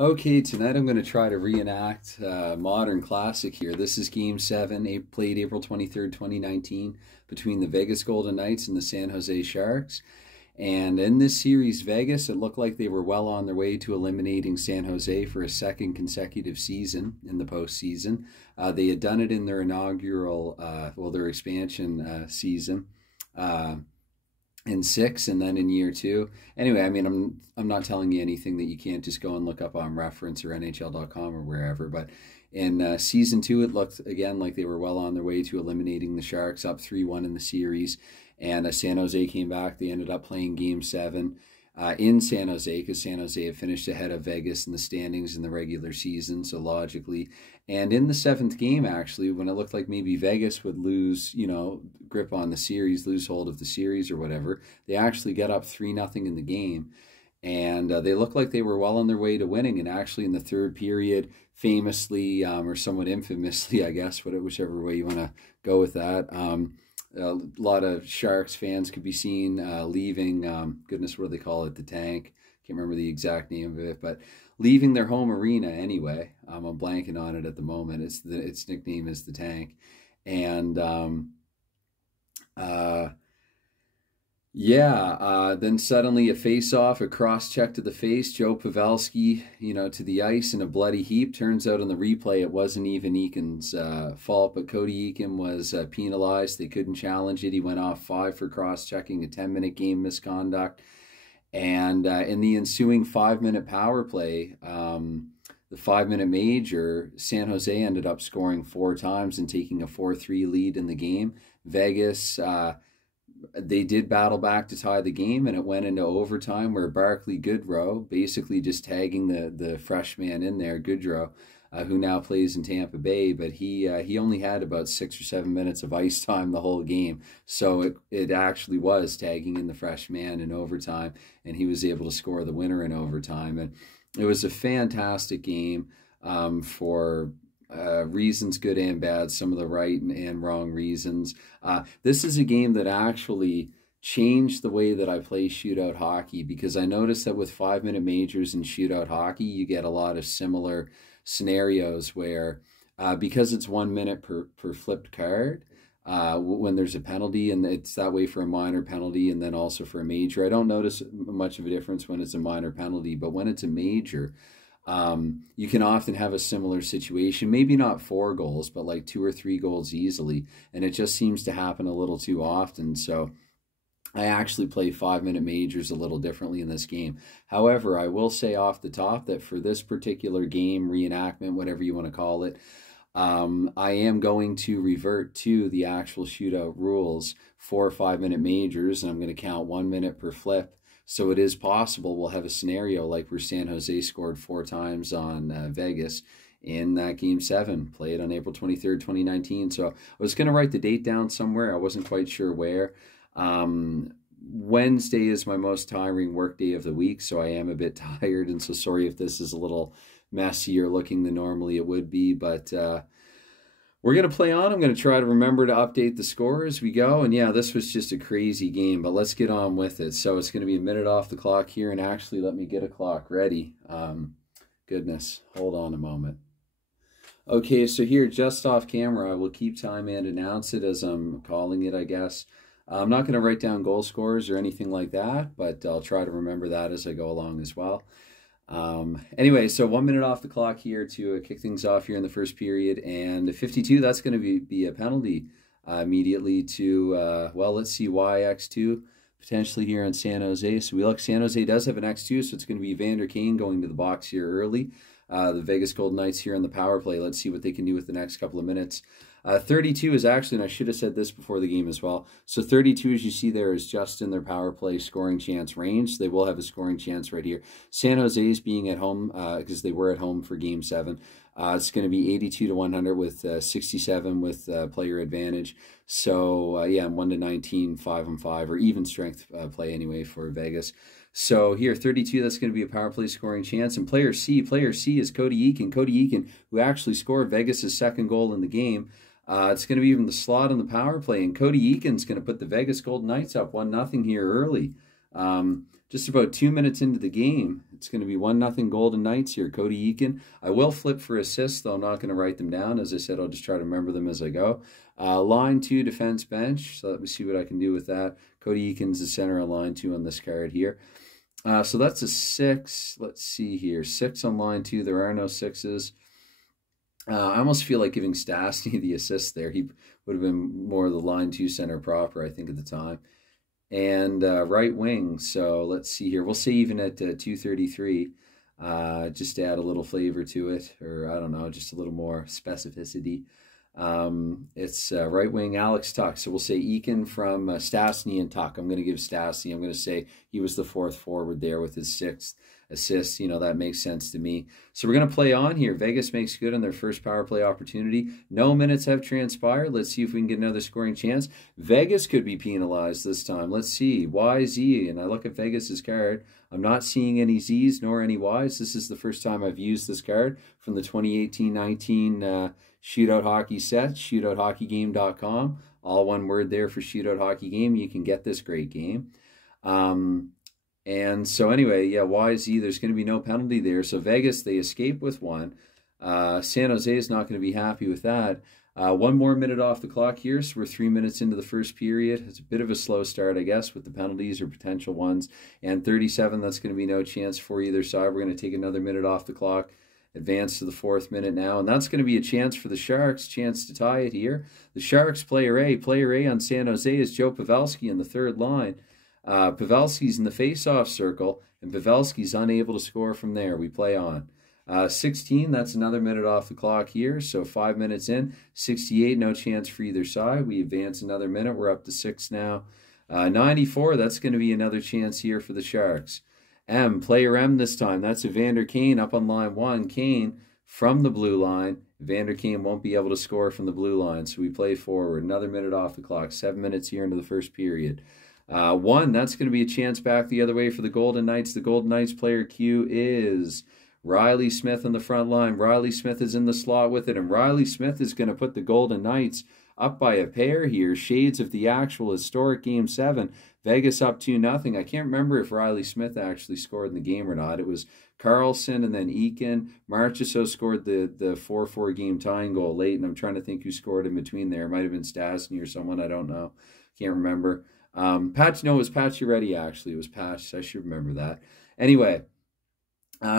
Okay, tonight I'm going to try to reenact a modern classic here. This is Game 7, played April 23rd, 2019, between the Vegas Golden Knights and the San Jose Sharks. And in this series, Vegas, it looked like they were well on their way to eliminating San Jose for a second consecutive season in the postseason. They had done it in their inaugural, their expansion season. In 6 and then in year 2. Anyway, I mean, I'm not telling you anything that you can't just go and look up on reference or NHL.com or wherever, but in season 2 it looked again like they were well on their way to eliminating the Sharks, up 3-1 in the series, and San Jose came back. They ended up playing Game 7 in San Jose because San Jose had finished ahead of Vegas in the standings in the regular season, so logically. And in the 7th game, actually, when it looked like maybe Vegas would lose, grip on the series, lose hold of the series or whatever, they actually got up 3-0 in the game. And they looked like they were well on their way to winning. And actually in the 3rd period, famously, or somewhat infamously, I guess, whichever way you want to go with that, a lot of Sharks fans could be seen leaving, goodness, what do they call it, the tank? Can't remember the exact name of it, but leaving their home arena anyway. I'm blanking on it at the moment. Its nickname is the Tank. And then suddenly a face-off, a cross-check to the face, Joe Pavelski, to the ice in a bloody heap. Turns out on the replay it wasn't even Eakin's fault, but Cody Eakin was penalized. They couldn't challenge it. He went off 5 for cross-checking, a 10-minute game misconduct. And in the ensuing 5-minute power play, the 5-minute major, San Jose ended up scoring 4 times and taking a 4-3 lead in the game. Vegas, they did battle back to tie the game, and it went into overtime where Barclay Goodrow, basically just tagging the freshman in there, Goodrow, who now plays in Tampa Bay, but he only had about 6 or 7 minutes of ice time the whole game. So it actually was tagging in the freshman in overtime, and he was able to score the winner in overtime. And it was a fantastic game for reasons good and bad, some of the right and wrong reasons. This is a game that actually changed the way that I play shootout hockey, because I noticed that with 5-minute majors and shootout hockey, you get a lot of similar scenarios where because it's 1 minute per flipped card, when there's a penalty, and it's that way for a minor penalty and then also for a major. I don't notice much of a difference when it's a minor penalty, but when it's a major, you can often have a similar situation, maybe not 4 goals, but like 2 or 3 goals easily. And it just seems to happen a little too often. So I actually play 5-minute majors a little differently in this game. However, I will say off the top that for this particular game, reenactment, whatever you want to call it, I am going to revert to the actual shootout rules for 5-minute majors, and I'm going to count 1 minute per flip. So it is possible we'll have a scenario like where San Jose scored 4 times on Vegas in that Game 7, played on April 23rd, 2019. So I was going to write the date down somewhere. I wasn't quite sure where. Wednesday is my most tiring work day of the week, so I am a bit tired, and so sorry if this is a little messier looking than normally it would be, but we're going to play on. I'm going to try to remember to update the score as we go. And yeah, this was just a crazy game, but let's get on with it. So it's going to be a minute off the clock here, and actually let me get a clock ready. Goodness, hold on a moment. Okay, so here, just off camera, I will keep time and announce it as I'm calling it, I guess. I'm not going to write down goal scores or anything like that, but I'll try to remember that as I go along as well. Anyway, so 1 minute off the clock here to kick things off here in the first period, and 52, that's going to be a penalty immediately to, let's see, YX2 potentially here on San Jose. So we look, San Jose does have an X2, so it's going to be Vander Kane going to the box here early. The Vegas Golden Knights here on the power play. Let's see what they can do with the next couple of minutes. 32 is actually, and I should have said this before the game as well, so 32, as you see there, is just in their power play scoring chance range. They will have a scoring chance right here. San Jose's being at home, because they were at home for Game 7. It's going to be 82-100 with 67 with player advantage. So, yeah, 1-19, 5-on-5, or even strength play anyway for Vegas. So here, 32, that's going to be a power play scoring chance. And player C is Cody Eakin. Cody Eakin, who actually scored Vegas' 2nd goal in the game. It's going to be even the slot on the power play, and Cody Eakin's going to put the Vegas Golden Knights up 1-0 here early. Just about 2 minutes into the game, it's going to be 1-0 Golden Knights here. Cody Eakin. I will flip for assists, though I'm not going to write them down. As I said, I'll just try to remember them as I go. Line 2, defense bench. So let me see what I can do with that. Cody Eakin's the center of line 2 on this card here. So that's a 6. Let's see here. 6 on line 2. There are no 6s. I almost feel like giving Stastny the assist there. He would have been more of the line 2 center proper, I think, at the time. And right wing, so let's see here. We'll say even at 233, just to add a little flavor to it, or I don't know, just a little more specificity. It's right wing Alex Tuck. So we'll say Eakin from Stastny and Tuck. I'm going to give Stastny. I'm going to say he was the 4th forward there with his 6th assist. You know, that makes sense to me. So we're going to play on here. Vegas makes good on their first power play opportunity. No minutes have transpired. Let's see if we can get another scoring chance. Vegas could be penalized this time. Let's see. YZ. And I look at Vegas's card. I'm not seeing any Z's nor any Y's. This is the first time I've used this card from the 2018-19 Shootout Hockey set, shootouthockey.com. All one word there for Shootout Hockey Game. You can get this great game. And so anyway, yeah, YZ, there's going to be no penalty there. So Vegas, they escape with 1. San Jose is not going to be happy with that. 1 more minute off the clock here, so we're 3 minutes into the first period. It's a bit of a slow start, I guess, with the penalties or potential ones. And 37, that's going to be no chance for either side. We're going to take another minute off the clock, advance to the 4th minute now. And that's going to be a chance for the Sharks, chance to tie it here. The Sharks, player A. Player A on San Jose is Joe Pavelski in the 3rd line. Pavelski's in the face-off circle, and Pavelski's unable to score from there. We play on. 16, that's another minute off the clock here, so 5 minutes in. 68, no chance for either side. We advance another minute. We're up to 6 now. 94, that's going to be another chance here for the Sharks. Player M this time. That's Evander Kane up on line 1. Kane from the blue line. Evander Kane won't be able to score from the blue line, so we play forward. Another minute off the clock. 7 minutes here into the first period. 1, that's going to be a chance back the other way for the Golden Knights. The Golden Knights player Q is Riley Smith on the front line. Riley Smith is in the slot with it, and Riley Smith is going to put the Golden Knights up by a pair here. Shades of the actual historic Game 7. Vegas up 2-0. I can't remember if Riley Smith actually scored in the game or not. It was Carlson and then Eakin. Marchessault scored the 4-4 game tying goal late, and I'm trying to think who scored in between there. It might have been Stastny or someone. I don't know. Can't remember. No, it was Pacioretty, actually. It was Patch. I should remember that. Anyway,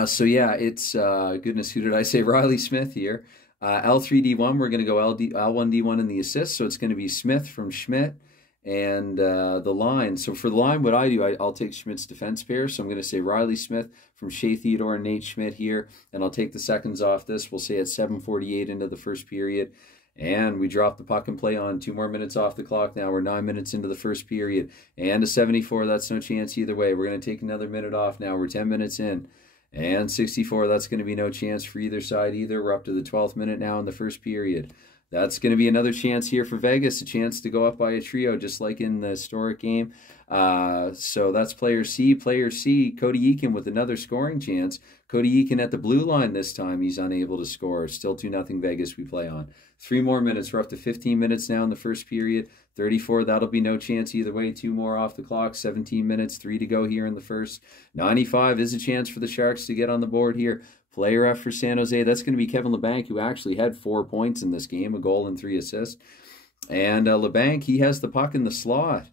so yeah, it's, goodness, who did I say? Riley Smith here. L3D1, we're going to go L1D1 in the assist, so it's going to be Smith from Schmidt and the line. So for the line, what I do, I'll take Schmidt's defense pair, so I'm going to say Riley Smith from Shea Theodore and Nate Schmidt here, and I'll take the seconds off this. We'll say at 7:48 into the first period. And we drop the puck and play on. 2 more minutes off the clock now. We're 9 minutes into the first period. And a 74, that's no chance either way. We're going to take another minute off now. We're 10 minutes in. And 64, that's going to be no chance for either side either. We're up to the 12th minute now in the first period. That's going to be another chance here for Vegas, a chance to go up by a trio, just like in the historic game. So that's player C. Player C, Cody Eakin with another scoring chance. Cody Eakin at the blue line this time. He's unable to score. Still 2-0 Vegas we play on. 3 more minutes. We're up to 15 minutes now in the first period. 34, that'll be no chance either way. 2 more off the clock. 17 minutes, 3 to go here in the first. 95 is a chance for the Sharks to get on the board here. Player F for San Jose, that's going to be Kevin Labanc, who actually had 4 points in this game, a goal and 3 assists. And Labanc, he has the puck in the slot.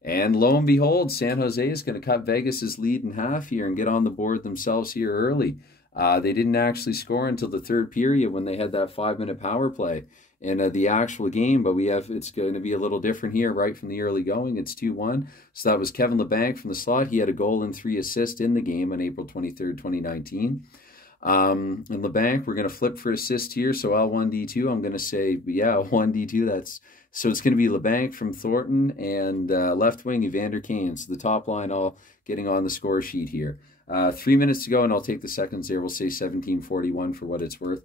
And lo and behold, San Jose is going to cut Vegas's lead in half here and get on the board themselves here early. They didn't actually score until the 3rd period when they had that 5-minute power play in the actual game, but it's going to be a little different here right from the early going. It's 2-1. So that was Kevin Labanc from the slot. He had a goal and 3 assists in the game on April 23rd, 2019. And Labanc, we're going to flip for assist here. So L1D2, I'm going to say, yeah, L1D2. So it's going to be Labanc from Thornton and left wing Evander Kane. So the top line all getting on the score sheet here. 3 minutes to go, and I'll take the seconds there. We'll say 17:41 for what it's worth.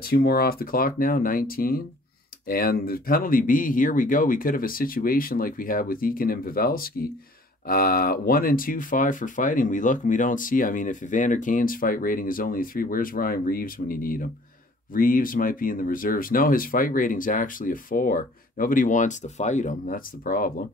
2 more off the clock now, 19. And the penalty B, here we go. We could have a situation like we have with Eakin and Pavelski. 1 and 2, 5 for fighting. We look and we don't see. I mean, if Evander Kane's fight rating is only 3, where's Ryan Reeves when you need him? Reeves might be in the reserves. No, his fight rating's actually a 4. Nobody wants to fight him. That's the problem.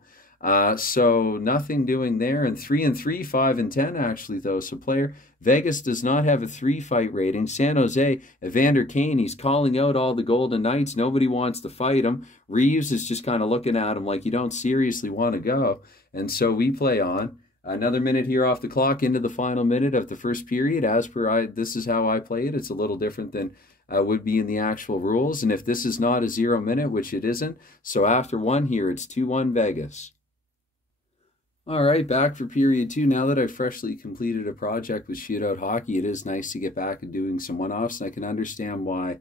So nothing doing there. And 3 and 3, 5 and 10 actually though. So player Vegas does not have a 3 fight rating. San Jose, Evander Kane, he's calling out all the Golden Knights. Nobody wants to fight him. Reeves is just kind of looking at him like you don't seriously want to go. And so we play on. Another minute here off the clock into the final minute of the first period. As per this is how I play it. It's a little different than would be in the actual rules. And if this is not a 0 minute, which it isn't, so after one here, it's 2-1 Vegas. All right, back for period 2. Now that I've freshly completed a project with Shootout Hockey, it is nice to get back and doing some one-offs. And I can understand why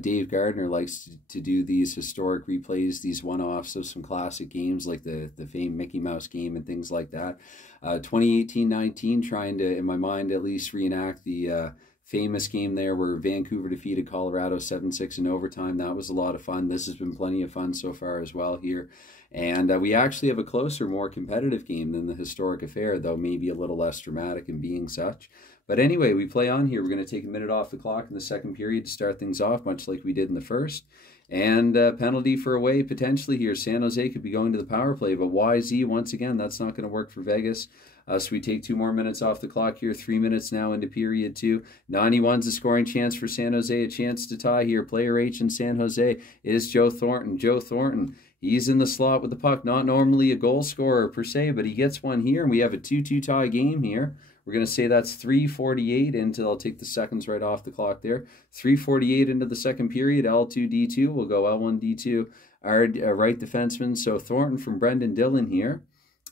Dave Gardner likes to do these historic replays, these one-offs of some classic games like the famed Mickey Mouse game and things like that. 2018-19, trying to, in my mind at least, reenact the famous game there where Vancouver defeated Colorado 7-6 in overtime. That was a lot of fun. This has been plenty of fun so far as well here. And we actually have a closer, more competitive game than the historic affair, though maybe a little less dramatic in being such. But anyway, we play on here. We're going to take a minute off the clock in the second period to start things off, much like we did in the first. And penalty for away potentially here. San Jose could be going to the power play, but YZ, once again, that's not going to work for Vegas. So we take 2 more minutes off the clock here. 3 minutes now into period 2. 91's a scoring chance for San Jose. A chance to tie here. Player H in San Jose is Joe Thornton. Joe Thornton, he's in the slot with the puck. Not normally a goal scorer per se, but he gets one here. And we have a 2-2 tie game here. We're going to say that's 3:48 into, I'll take the seconds right off the clock there. 3:48 into the second period. L2D2. We'll go L1D2. Our right defenseman. So Thornton from Brendan Dillon here.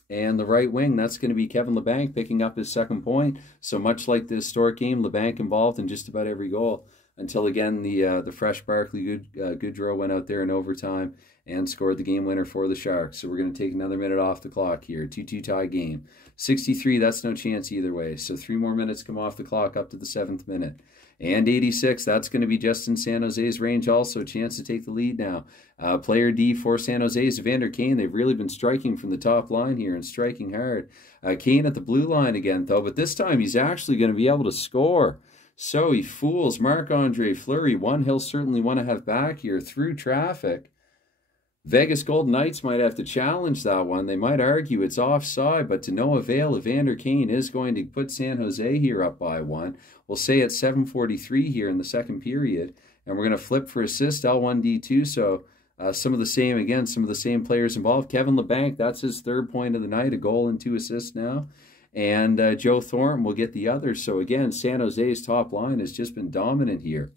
And the right wing, that's going to be Kevin Labanc picking up his second point. So much like the historic game, Labanc involved in just about every goal. Until again, the fresh Barclay Goodrow went out there in overtime and scored the game winner for the Sharks. So we're going to take another minute off the clock here. 2-2 tie game. 63, that's no chance either way. So 3 more minutes come off the clock up to the 7th minute. And 86, that's going to be just in San Jose's range also. Chance to take the lead now. Player D for San Jose is Evander Kane. They've really been striking from the top line here and striking hard. Kane at the blue line again, though. But this time he's actually going to be able to score. So he fools Marc-Andre Fleury. One he'll certainly want to have back here through traffic. Vegas Golden Knights might have to challenge that one. They might argue it's offside, but to no avail. Evander Kane is going to put San Jose here up by 1. We'll say it's 7:43 here in the second period, and we're going to flip for assist, L1D2, so some of the same players involved. Kevin Labanc, that's his 3rd point of the night, a goal and 2 assists now. And Joe Thornton will get the others. So again, San Jose's top line has just been dominant here.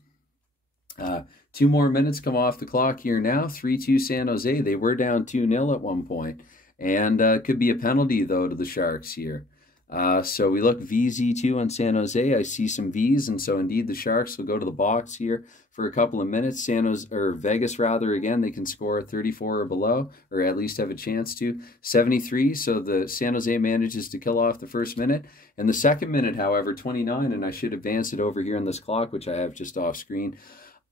2 more minutes come off the clock here now. 3-2 San Jose. They were down 2-0 at one point. And could be a penalty, though, to the Sharks here. So we look VZ2 on San Jose. I see some Vs, and so indeed the Sharks will go to the box here for a couple of minutes. Vegas rather, again, they can score 34 or below, or at least have a chance to. 73, so the San Jose manages to kill off the first minute. And the second minute, however, 29, and I should advance it over here on this clock, which I have just off screen.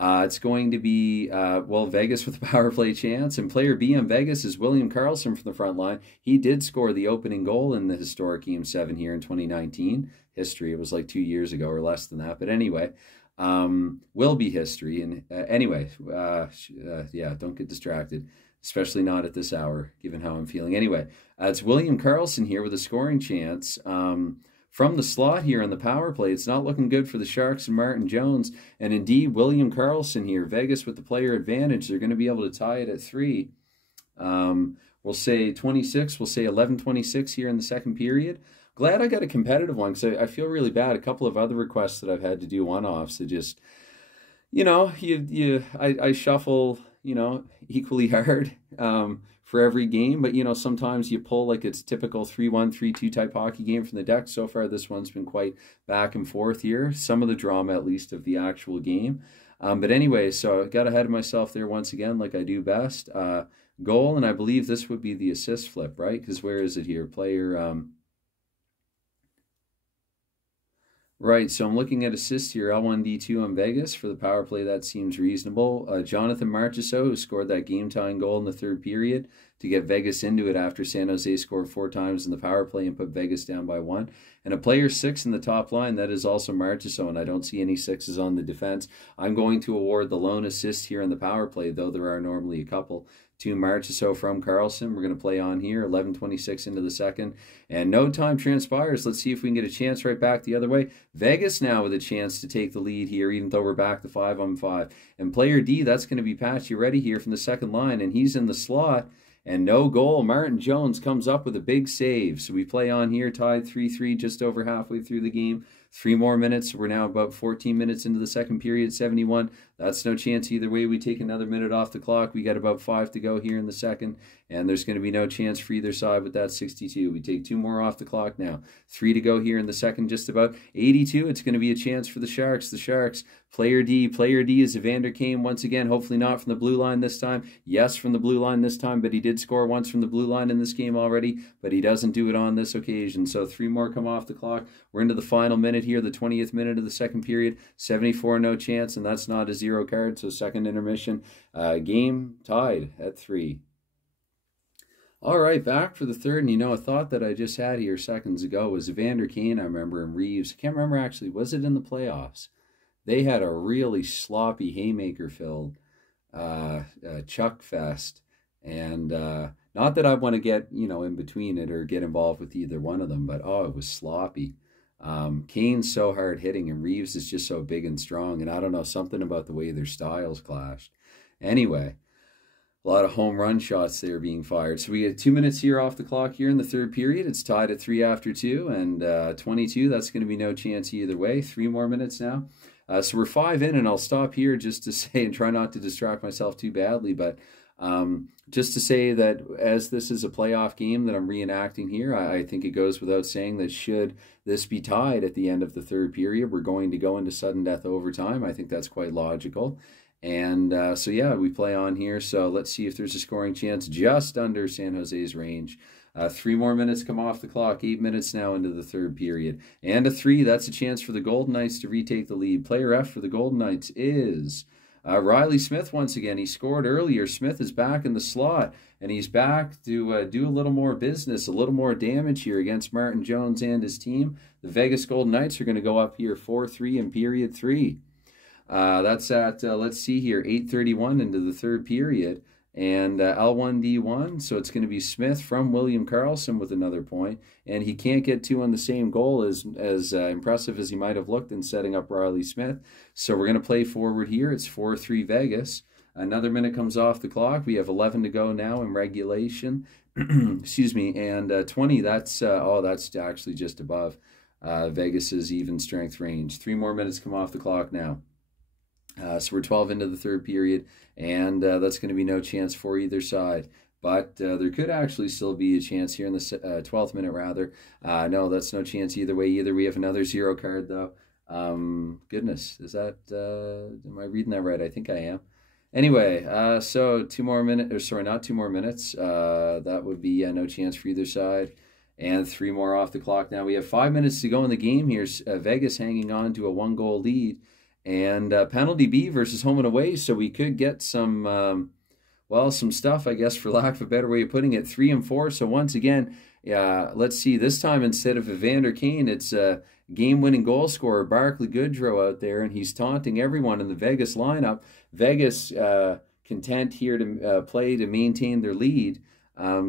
It's going to be, Vegas with a power play chance. And player B on Vegas is William Karlsson from the front line. He did score the opening goal in the historic Game 7 here in 2019. History, it was like 2 years ago or less than that. But anyway, will be history. And don't get distracted, especially not at this hour, given how I'm feeling. Anyway, it's William Karlsson here with a scoring chance. From the slot here on the power play, it's not looking good for the Sharks and Martin Jones. And indeed, William Karlsson here, Vegas with the player advantage. They're going to be able to tie it at 3. We'll say 26. We'll say 11:26 here in the second period. Glad I got a competitive one because I feel really bad. A couple of other requests that I've had to do one-offs. It just, I shuffle, equally hard for every game. But, sometimes you pull like it's typical 3-1, 3-2 type hockey game from the deck. So far, this one's been quite back and forth here. Some of the drama, at least, of the actual game. But anyway, so I got ahead of myself there once again, like I do best. Goal, and I believe this would be the assist flip, right? Because where is it here? Player... Right, so I'm looking at assists here, L1D2 on Vegas for the power play. That seems reasonable. Jonathan Marchessault, who scored that game-tying goal in the third period to get Vegas into it after San Jose scored 4 times in the power play and put Vegas down by 1. And a player 6 in the top line, that is also Marchessault, I don't see any 6s on the defense. I'm going to award the lone assist here in the power play, though there are normally a couple, to Marchessault from Karlsson. We're going to play on here, 11:26 into the second, and no time transpires. Let's see if we can get a chance right back the other way. Vegas now with a chance to take the lead here, even though we're back to 5-on-5. And player D, that's going to be Patchy Ready here from the second line, and he's in the slot. And no goal. Martin Jones comes up with a big save. So we play on here, tied 3-3, just over halfway through the game. 3 more minutes. We're now about 14 minutes into the second period, 71. That's no chance either way. We take another minute off the clock. We got about 5 to go here in the second, and there's going to be no chance for either side with that 62. We take 2 more off the clock now. 3 to go here in the second, just about 82. It's going to be a chance for the Sharks. The Sharks, player D. Player D is Evander Kane once again. Hopefully not from the blue line this time. Yes, from the blue line this time, but he did score once from the blue line in this game already, but he doesn't do it on this occasion. So 3 more come off the clock. We're into the final minute here, the 20th minute of the second period. 74, no chance, and that's not a 0 card, so second intermission. Game tied at 3. All right, back for the third, and you know, a thought that I just had here seconds ago was Evander Kane, I remember, and Reeves. I can't remember actually, was it in the playoffs? They had a really sloppy haymaker-filled chuck fest, and not that I want to get, you know, in between it or get involved with either one of them, but oh, it was sloppy. Kane's so hard hitting, and Reeves is just so big and strong, and I don't know, something about the way their styles clashed. Anyway, a lot of home run shots there being fired. So we had 2 minutes here off the clock here in the third period. It's tied at 3 after 2, and 22. That's going to be no chance either way. 3 more minutes now. So we're 5 in, and I'll stop here just to say, and try not to distract myself too badly, but just to say that as this is a playoff game that I'm reenacting here, I think it goes without saying that should this be tied at the end of the third period, we're going to go into sudden death overtime. I think that's quite logical. And so, yeah, we play on here. So let's see if there's a scoring chance just under San Jose's range. 3 more minutes come off the clock. 8 minutes now into the third period. And a 3, that's a chance for the Golden Knights to retake the lead. Player F for the Golden Knights is Riley Smith once again. He scored earlier. Smith is back in the slot, and he's back to do a little more business, a little more damage here against Martin Jones and his team. The Vegas Golden Knights are going to go up here 4-3 in period 3. That's at, let's see here, 8:31 into the third period. And L1D1, so it's going to be Smith from William Karlsson with another point. And he can't get 2 on the same goal, as impressive as he might have looked in setting up Riley Smith. So we're going to play forward here. It's 4-3 Vegas. Another minute comes off the clock. We have 11 to go now in regulation. Excuse me. And 20, that's actually just above Vegas's even strength range. 3 more minutes come off the clock now. So we're 12 into the third period, and that's going to be no chance for either side. But there could actually still be a chance here in the 12th minute, rather. No, that's no chance either way. Either we have another 0 card, though. Goodness, is that, am I reading that right? I think I am. Anyway, so 2 more minutes, or sorry, not 2 more minutes. That would be no chance for either side. And 3 more off the clock now. We have 5 minutes to go in the game here. Vegas hanging on to a 1-goal lead. And penalty B versus home and away, so we could get some, well, some stuff, I guess, for lack of a better way of putting it. 3 and 4, so once again, let's see, this time instead of Evander Kane, it's a game-winning goal scorer, Barclay Goodrow out there, and he's taunting everyone in the Vegas lineup. Vegas content here to play to maintain their lead.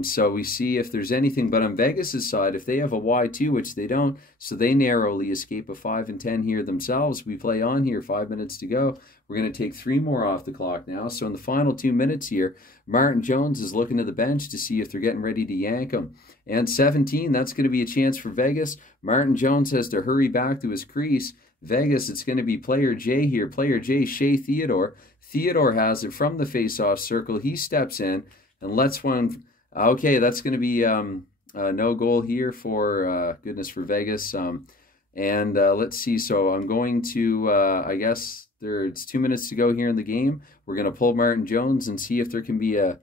So we see if there's anything, but on Vegas's side, if they have a Y2, which they don't, so they narrowly escape a 5 and 10 here themselves. We play on here, 5 minutes to go. We're going to take 3 more off the clock now. So in the final 2 minutes here, Martin Jones is looking to the bench to see if they're getting ready to yank him. And 17, that's going to be a chance for Vegas. Martin Jones has to hurry back to his crease. Vegas, it's going to be player J here. Player J, Shea Theodore. Theodore has it from the face-off circle. He steps in and lets one... Okay, that's going to be no goal here for, goodness, for Vegas. And let's see, so I'm going to, I guess it's 2 minutes to go here in the game. We're going to pull Martin Jones and see if there can be an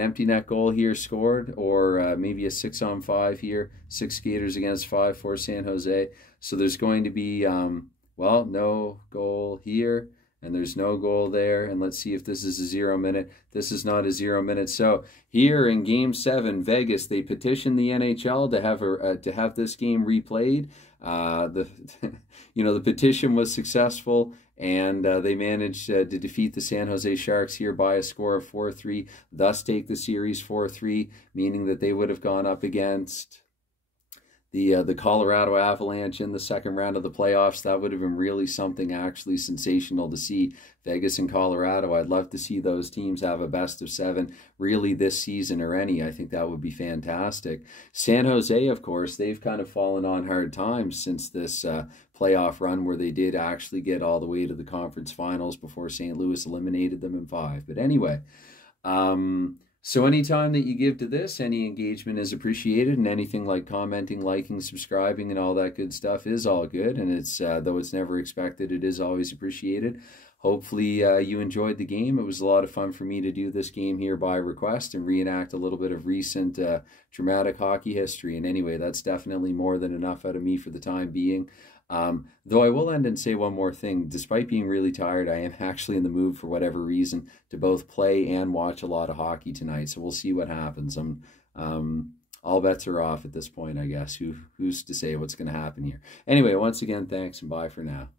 empty net goal here scored, or maybe a 6-on-5 here, 6 skaters against 5 for San Jose. So there's going to be, well, no goal here. and there's no goal there. And let's see if this is a 0 minute. This is not a 0 minute. So here in Game 7, Vegas, they petitioned the NHL to have this game replayed. The petition was successful, and they managed to defeat the San Jose Sharks here by a score of 4-3, thus take the series 4-3, meaning that they would have gone up against the Colorado Avalanche in the second round of the playoffs. That would have been really something actually sensational to see. Vegas and Colorado, I'd love to see those teams have a best of 7 really this season or any. I think that would be fantastic. San Jose, of course, they've kind of fallen on hard times since this playoff run where they did actually get all the way to the conference finals before St. Louis eliminated them in 5. But anyway, so anytime that you give to this, any engagement is appreciated, and anything like commenting, liking, subscribing, and all that good stuff is all good. And it's though it's never expected, it is always appreciated. Hopefully you enjoyed the game. It was a lot of fun for me to do this game here by request and reenact a little bit of recent dramatic hockey history. And anyway, that's definitely more than enough out of me for the time being. Though I will end and say one more thing. Despite being really tired, I am actually in the mood for whatever reason to both play and watch a lot of hockey tonight. So we'll see what happens. All bets are off at this point, I guess. Who's to say what's going to happen here? Anyway, once again, thanks and bye for now.